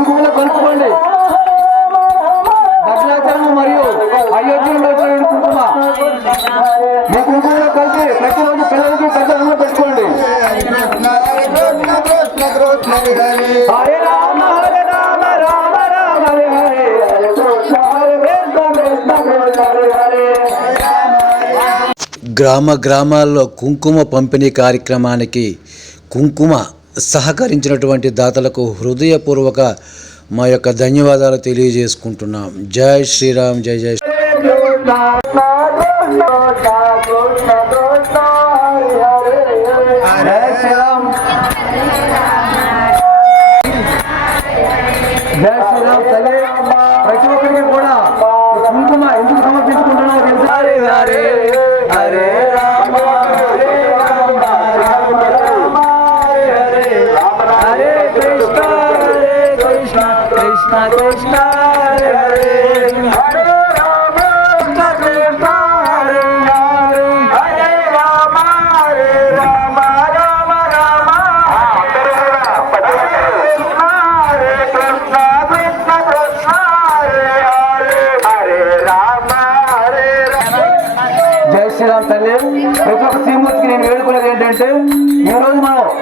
కుంకుమలో కలుపుకోండి భద్రాచలం మరియు అయోధ్యలో కుంకుమ మీ కుంకుమలో కలిపి ప్రతిరోజు పిల్లలకి పెద్దలను పెట్టుకోండి. హరే రామ హరే రామ రామ రామ హరే హరే. గ్రామ గ్రామాల్లో కుంకుమ పంపిణీ కార్యక్రమానికి కుంకుమ సహకరించినటువంటి దాతలకు హృదయపూర్వక మా యొక్క ధన్యవాదాలు తెలియజేసుకుంటున్నాం. జై శ్రీరామ్ జై జై. శ్రీ-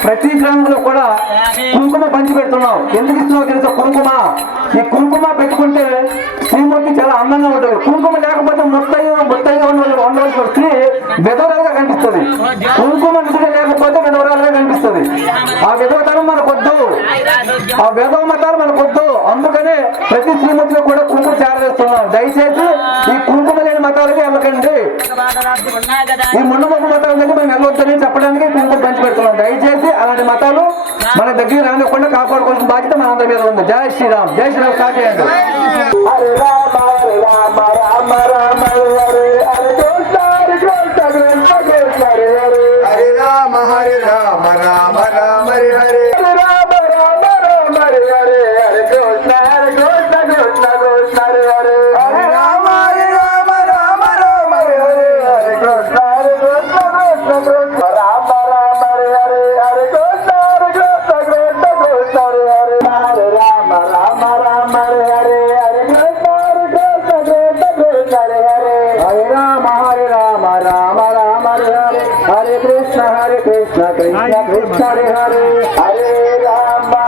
ప్రతి గ్రామంలో కూడా కుంకుమ పంచి పెడుతున్నాం. ఎందుకు ఇస్తున్నావు తెలుసా? కుంకుమ. ఈ కుంకుమ పెట్టుకుంటే శ్రీమూర్తి చాలా అందంగా ఉంటుంది కుంకుమ లేకపోతే ముత్తయ్య ముత్తయ్యగా ఉన్న ఉండవలసిన స్త్రీ విధవరాలుగా కనిపిస్తుంది. కుంకుమ నిధులు లేకపోతే విధవరాలుగా కనిపిస్తుంది. ఆ విధవతనం మనకొద్దు. ఆ విధవ మతాలు మనకొద్దు. అందుకనే ప్రతి శ్రీమతిలో కూడా కుంకుమ చేరవేస్తున్నాం దయచేసి ఈ కుంకుమ లేని మతాలకి వెళ్ళకండి. ఈ ముండమొక్క కుంకుమ దయచేసి అలాంటి మతాలు మన దగ్గర రానివ్వకుండా కాపాడుకోవాల్సిన బాధ్యత మన అందరి మీద ఉంది. జై శ్రీరామ్. జై శ్రీరామ్. స్టార్ట్ చేయండి. కృష్ణ హరే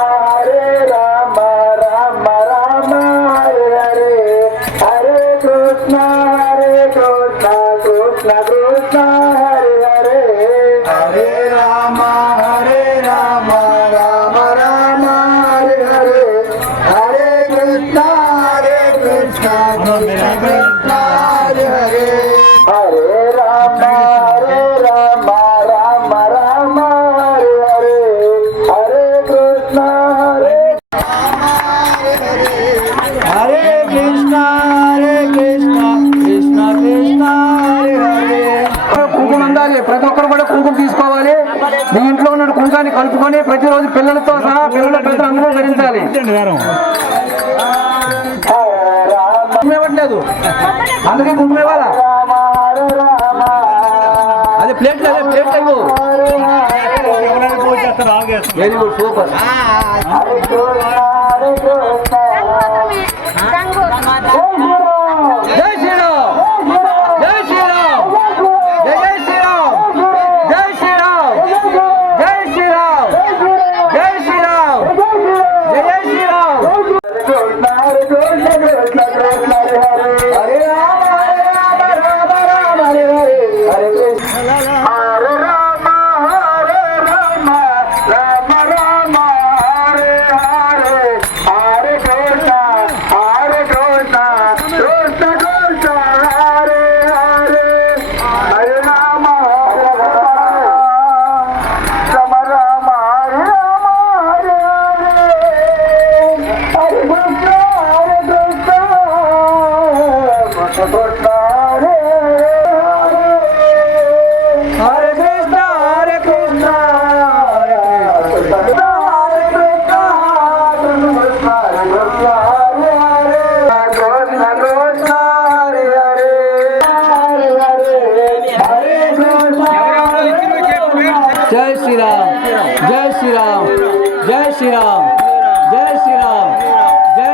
పిల్లలతో సహా పిల్లల పెద్దలు అందరూ ధరించాలి. ఇవ్వట్లేదు అందుకే కుంకుమ ఇవ్వాలా అదే ప్లేట్ అదే ప్లేట్ ఇవ్వు. వెరీ గుడ్ సూపర్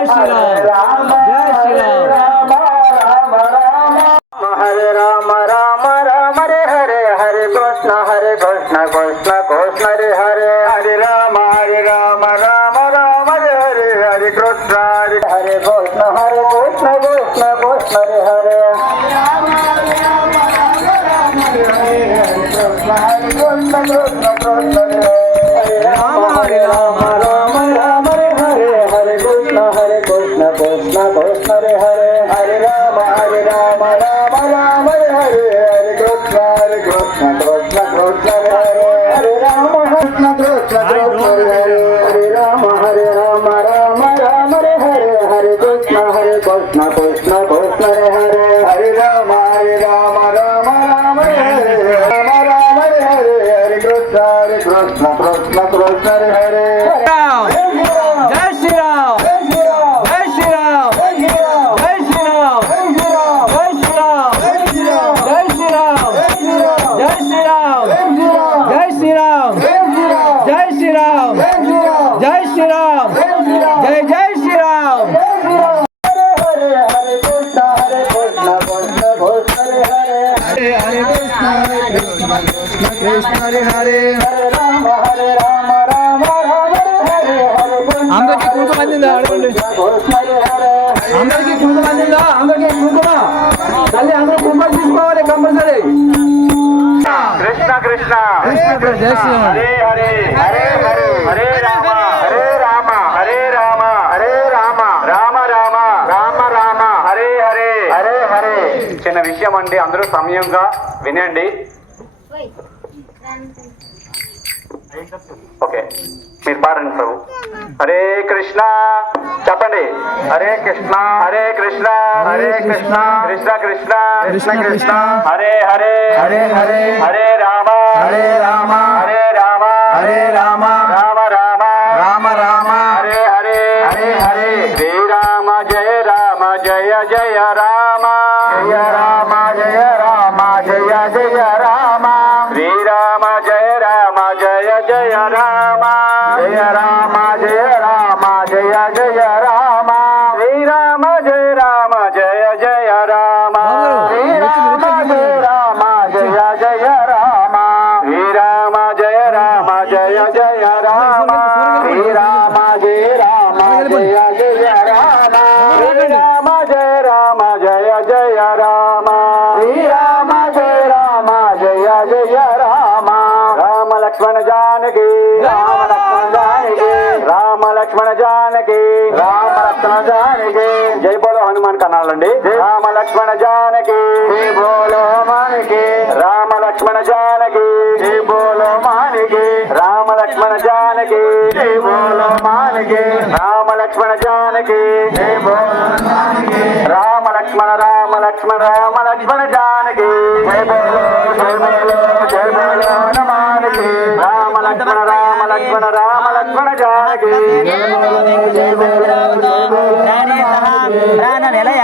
శ్రీరామ్ జై శ్రీరామ్ హరే రామ రామ రామ రే హరే హరే కృష్ణ హరే కృష్ణ కృష్ణ కృష్ణ రే హరే హరే రామ హరే రామ రామ రామ రే హరే హరే కృష్ణ హరే హరే కృష్ణ హరే కృష్ణ కృష్ణ కృష్ణ రే హరే రామ హరే రామ రామ శ్రీరామ్ జై శ్రీరామ్ జై శ్రీరామ్ జై జై శ్రీరామ్ అందరికీ కుంకుమ అందిందా? అడగండి అందరికీ కుంకుమ కృష్ణ కృష్ణ జై శ్రీరామ్. హరే హరే హరే హరే హరే. రామ హరే. రామ హరే రామ హరే రామ. రామ రామ రామ రామ. హరే హరే. హరే హరే. చిన్న విషయం అండి అందరూ సమయంగా వినండి. ఓకే. మీరు పాడండి ప్రభు. హరే కృష్ణ. చెప్పండి. హరే కృష్ణ. హరే కృష్ణ. హరే కృష్ణ. కృష్ణ. కృష్ణ కృష్ణ. కృష్ణ హరే హరే. హరే హరే. హరే రామ. హరే రామ. హరే రామ. హరే రామ. రామ రామ. రామ రామ. హరే హరే. హరే హరే. శ్రీరామ జయ రామ జయ జయ రామ. జయ రామ జయ రామ జయ జయ జయ రామ శ్రీరామ జయ రామ జయ జయ రామ శ్రీరామ జయ రామ జయ జయ రామ శ్రీరామ జయ రామ జయ జయ రామ రామ లక్ష్మణ జానకి రామ లక్ష్మణ జానకి రామ లక్ష్మణ జానకి రామ లక్ష్మణ జానకి జై బోలో హనుమాన్ కనాలండి రామ లక్ష్మణ జానకి. జై బోలో హనుమానికి రామ లక్ష్మణ జానకి. తత్వన జానకి ప్రాణ నిలయ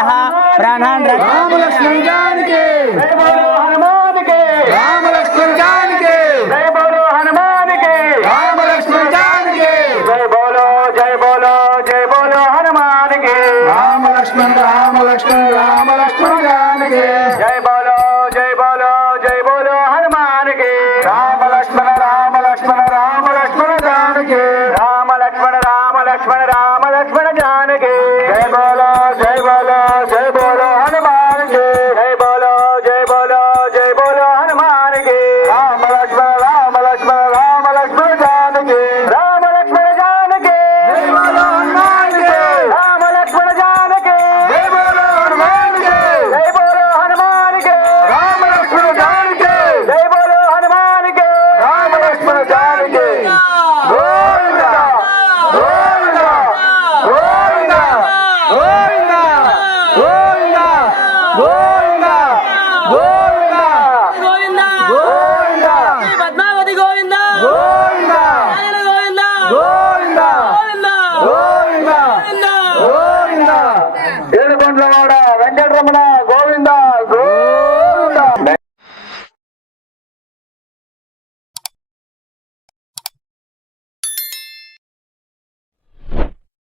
ప్రాణాన్ రాముల శ్రీజానికి హనుమానికి.